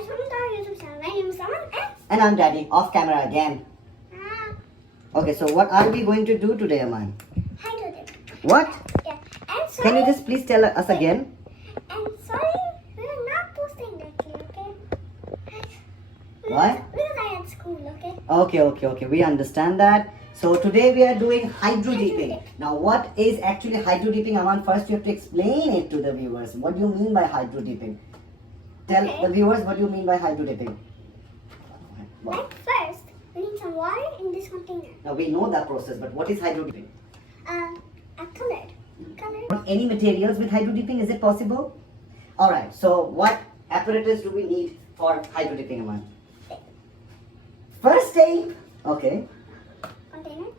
welcome to our YouTube channel. My name is Aman And I'm Daddy, off camera again. Okay, so what are we going to do today, Aman? hydrodip. What? Yeah. And sorry. Can you just please tell us again? And sorry, we are not posting lately, okay? Why? Because I had school, okay? Okay. We understand that. So today we are doing hydro dipping. Now what is actually hydro dipping, Aman? First you have to explain it to the viewers. What do you mean by hydro dipping? Tell Okay. the viewers what do you mean by hydro dipping. Like first, we need some water in this container. Now we know that process, but what is hydro dipping? A colored. Any materials with hydro dipping, is it possible? Alright, so what apparatus do we need for hydro dipping, Aman? First tape. Okay.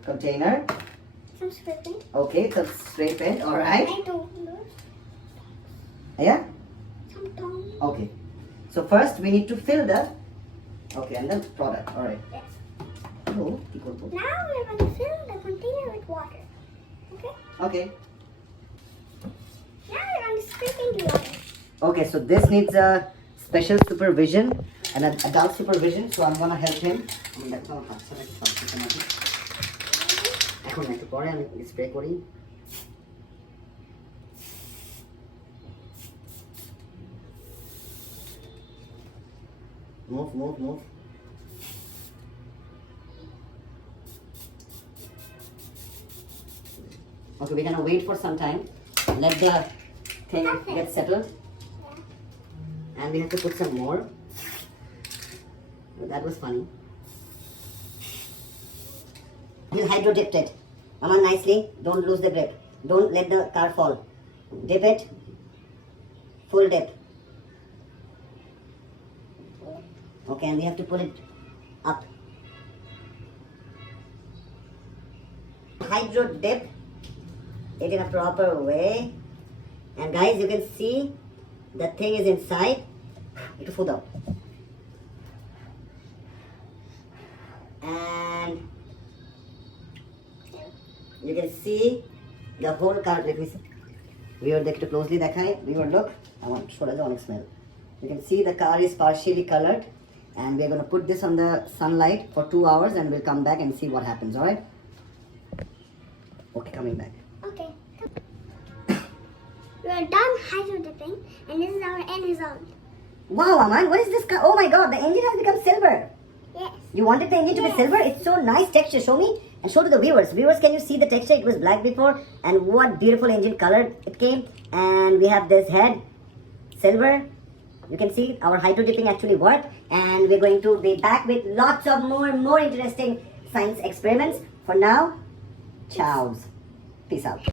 Container. Some spray paint. Okay, some spray paint. Alright. I do. Yeah? Some tongue. Okay. So first we need to fill the and then product. Alright. Yes. Oh, Now we're going to fill the container with water. Okay? okay. Now we're going to spray paint the water. Okay, so this needs a special supervision and an adult supervision, so I'm gonna help him. এখন একটু পরে আমি spray করি। Move. Okay, we're gonna wait for some time. Let the thing get settled. And we have to put some more. That was funny. You hydro dipped it. Aman, nicely. Don't lose the grip. Don't let the car fall. Dip it. Full dip. Okay, and we have to pull it up. Hydro dip it in a proper way. And guys, you can see the thing is inside. Itu food out. And you can see the whole car. Let me see. Viewer, dekh closely dekhai. Viewer, look. I want to show you the smell. You can see the car is partially colored, and we're going to put this on the sunlight for 2 hours, and we'll come back and see what happens. All right? Okay, coming back. Okay. We're done hydro dipping, and this is our end result. Wow, Aman, what is this car? Oh my God, the engine has become silver. Yes. You wanted the engine to be silver? It's so nice texture. Show me and show to the viewers. Viewers, can you see the texture? It was black before, and what beautiful engine color it came. And we have this head, silver. You can see our hydro dipping actually worked, and we're going to be back with lots of more interesting science experiments. For now, ciao. Peace out.